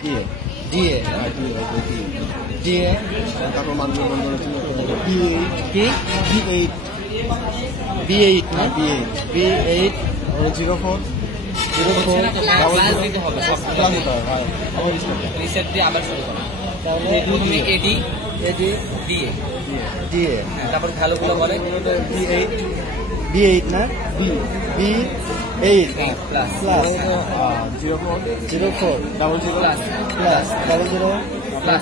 DA DA DA তারপর মানগুলো বন্ধ কি B8 B8 না B8 B8 04 ক্লাস দিতে হবে সব ক্লাস দিতে হবে ভাই রিসেট দিয়ে আবার শুরু করো। তাহলে প্রথমে এডি এডি ডিএ, ডিএ তারপর ভ্যালুগুলো বলে B8 B8 না B8 plus plus 04 04 00 plus plus 00 plus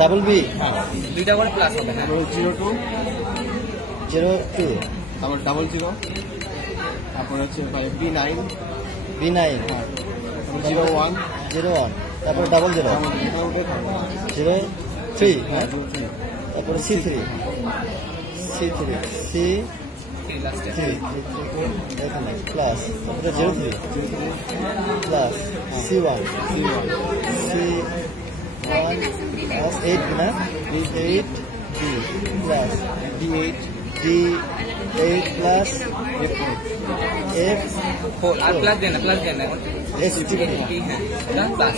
double B দুইটা করে প্লাস হবে। হ্যাঁ 02 02 তারপর 00 তারপর হচ্ছে ভাই B9 B9 01 01 তারপর 00 03 হ্যাঁ তারপরে C3 লাস্টে এখানে প্লাস তারপরে 03 প্লাস C1 প্লাস 8 না B8 D plus D8 D8 plus F আর প্লাস দেন প্লাস দেন এখন ST হ্যাঁ এটা প্লাস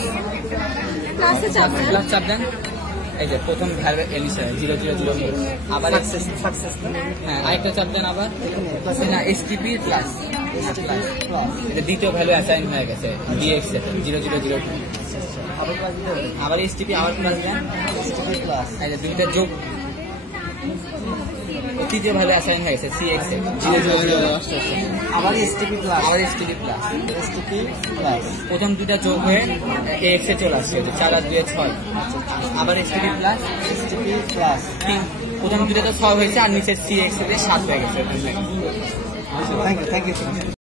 ক্লাসে চাপ দেন। প্লাস চাপ দেন। এই যে প্রথম ভ্যালু এলিশন 000 আবার সাকসেস হ্যাঁ আরেকটা চাপ দেন আবার না এসটিপি প্লাস প্লাস এটা দ্বিতীয় ভ্যালু অ্যাসাইন হয়ে গেছে ডিএক্স 0002 আবার এসটিপি আবার প্লাস দেন। STP প্লাস এই যে দুইটা যোগ তৃতীয় ভ্যালু অ্যাসাইন হয়ে গেছে সিএক্স 0000 আবার STP প্লাস আবার এসটিপি প্লাস STP প্লাস প্রথম দুইটা যোগ হয়ে এক্স এ চলে আসছে 4 আর 2 6 আবার এসটিপি প্লাস STP প্লাস প্রথম দুইটা তো 6 হয়েছে আর নিচে সিএক্স এ 7 হয়ে গেছে। Thank you